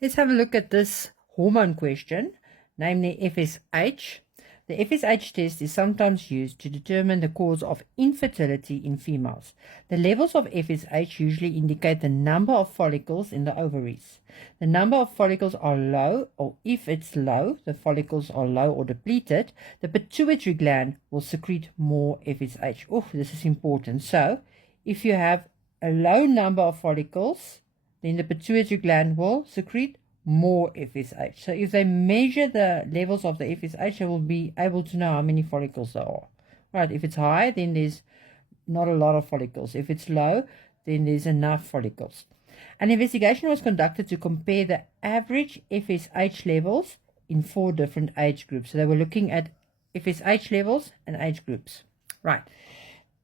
Let's have a look at this hormone question, namely FSH. The FSH test is sometimes used to determine the cause of infertility in females. The levels of FSH usually indicate the number of follicles in the ovaries. The number of follicles are low, or if it's low, the follicles are low or depleted, the pituitary gland will secrete more FSH. Oh, this is important. So, if you have a low number of follicles, then the pituitary gland will secrete more FSH. So if they measure the levels of the FSH, they will be able to know how many follicles there are. Right, if it's high, then there's not a lot of follicles. If it's low, then there's enough follicles. An investigation was conducted to compare the average FSH levels in 4 different age groups. So they were looking at FSH levels and age groups. Right.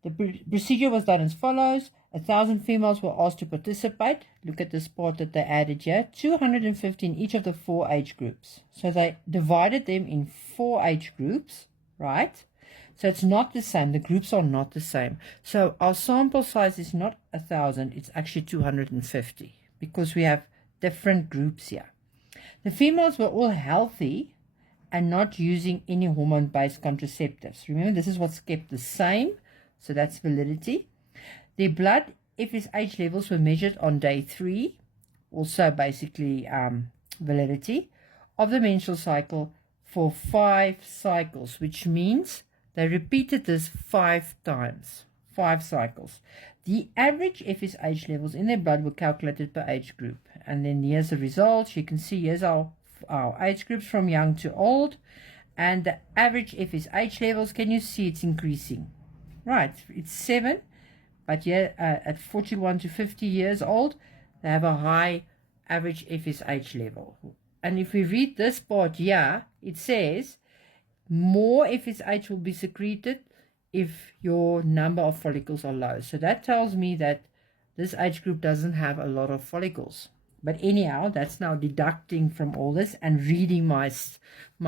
The procedure was done as follows. 1,000 females were asked to participate. Look at this part that they added here. 250 in each of the 4 age groups. So they divided them in 4 age groups, right? So it's not the same. The groups are not the same. So our sample size is not 1,000. It's actually 250 because we have different groups here. The females were all healthy and not using any hormone-based contraceptives. Remember, this is what's kept the same. So that's validity. Their blood FSH levels were measured on day 3, also basically validity, of the menstrual cycle for 5 cycles, which means they repeated this 5 times, 5 cycles. The average FSH levels in their blood were calculated per age group. And then here's the results. You can see here's our age groups from young to old. And the average FSH levels, can you see it's increasing? Right, it's 7. But yeah, at 41 to 50 years old, they have a high average FSH level. And if we read this part here, it says more FSH will be secreted if your number of follicles are low. So that tells me that this age group doesn't have a lot of follicles. But anyhow, that's now deducting from all this and reading my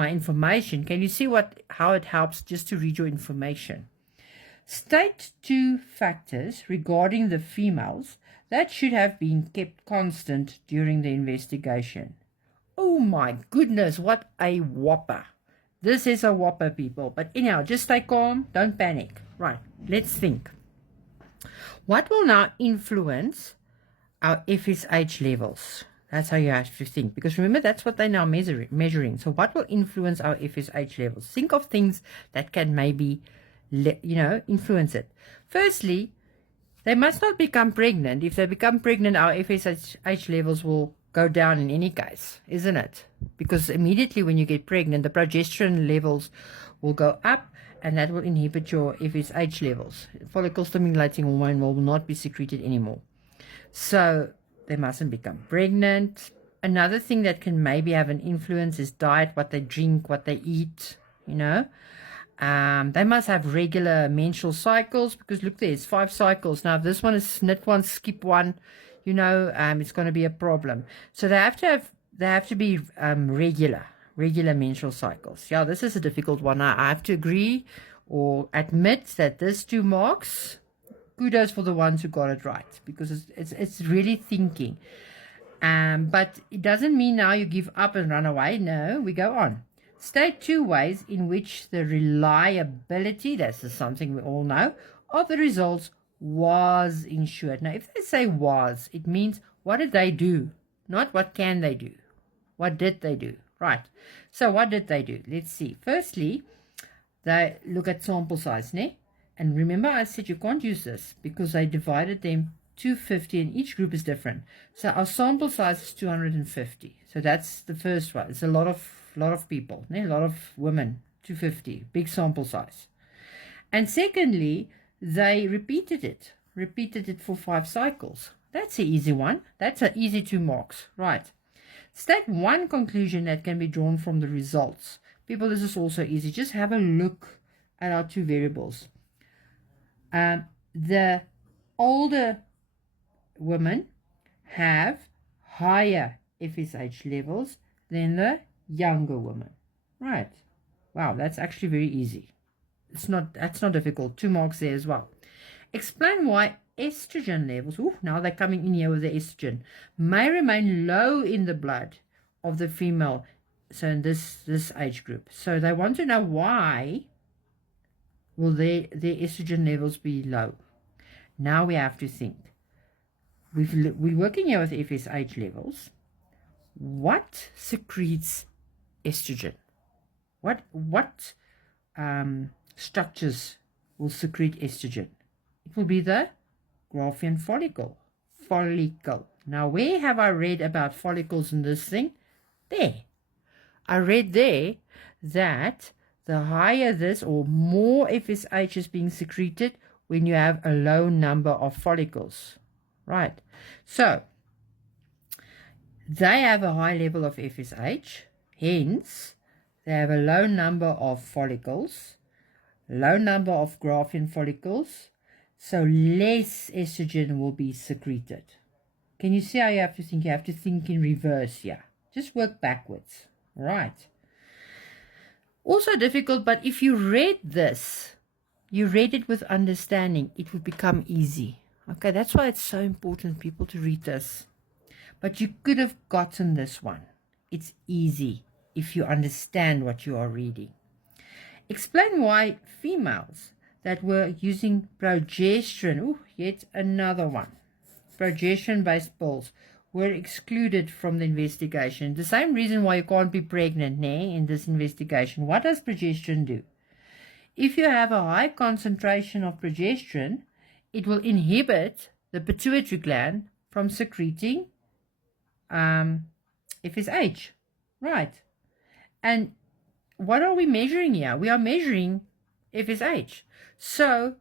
information. Can you see how it helps just to read your information? State 2 factors regarding the females that should have been kept constant during the investigation. Oh my goodness, what a whopper. This is a whopper, people. But anyhow, just stay calm, don't panic. Right, let's think. What will now influence our FSH levels? That's how you have to think. Because remember, that's what they're now measuring. So what will influence our FSH levels? Think of things that can maybe influence it. Firstly, they must not become pregnant. If they become pregnant, our FSH levels will go down in any case, isn't it? Because immediately when you get pregnant, the progesterone levels will go up, and that will inhibit your FSH levels. Follicle stimulating hormone will not be secreted anymore. So they mustn't become pregnant. Another thing that can maybe have an influence is diet, what they drink, what they eat, They must have regular menstrual cycles, because look, there's 5 cycles. Now, if this one is snip one, skip one, it's going to be a problem. So they have to be regular menstrual cycles. Yeah, this is a difficult one. I have to agree or admit that this 2 marks, kudos for the ones who got it right, because it's really thinking. But it doesn't mean now you give up and run away. No, we go on. State 2 ways in which the reliability, that's something we all know, of the results was ensured. Now, if they say was, it means what did they do? Not what can they do. What did they do? Right. So what did they do? Let's see. Firstly, they look at sample size, ne? And remember I said you can't use this because they divided them 250 and each group is different. So our sample size is 250. So that's the first one. It's a lot of people, a lot of women, 250, big sample size. And secondly, they repeated it for 5 cycles. That's an easy one. That's an easy 2 marks, right? State 1 conclusion that can be drawn from the results. People, this is also easy. Just have a look at our 2 variables. The older women have higher FSH levels than the younger woman. Right. Wow, that's actually very easy. That's not difficult. 2 marks there as well. Explain why estrogen levels, now they're coming in here with the estrogen, may remain low in the blood of the female, so in this age group. So they want to know why will their estrogen levels be low. Now we have to think. We're working here with FSH levels. What secretes estrogen? What structures will secrete estrogen? It will be the Graafian follicle. Now, where have I read about follicles in this thing? There. I read there that the higher this or more FSH is being secreted when you have a low number of follicles. Right. So, they have a high level of FSH. Hence, they have a low number of follicles, low number of Graafian follicles, so less estrogen will be secreted. Can you see how you have to think? You have to think in reverse here. Just work backwards. Right. Also difficult, but if you read this, you read it with understanding, it would become easy. Okay, that's why it's so important, people, to read this. But you could have gotten this one. It's easy if you understand what you are reading. Explain why females that were using progesterone, yet another one, progesterone-based pills, were excluded from the investigation. The same reason why you can't be pregnant, in this investigation. What does progesterone do? If you have a high concentration of progesterone, it will inhibit the pituitary gland from secreting FSH. Right. And what are we measuring here? We are measuring FSH. So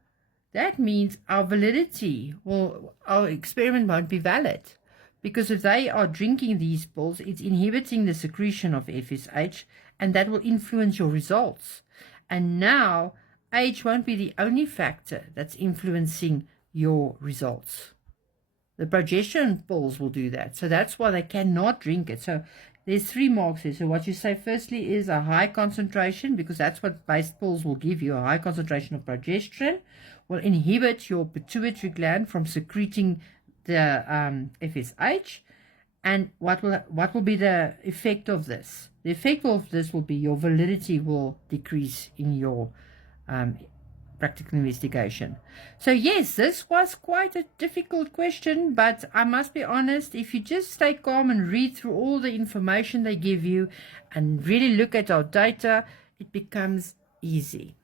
that means our validity, our experiment won't be valid. Because if they are drinking these pills, it's inhibiting the secretion of FSH, and that will influence your results. And now, age won't be the only factor that's influencing your results. The progesterone pills will do that. So that's why they cannot drink it. So there's 3 marks here. So what you say firstly is a high concentration, because that's what base pills will give you. A high concentration of progesterone will inhibit your pituitary gland from secreting the FSH. And what will be the effect of this? The effect of this will be your validity will decrease in your practical investigation. So yes, this was quite a difficult question, but I must be honest, if you just stay calm and read through all the information they give you and really look at our data, it becomes easy.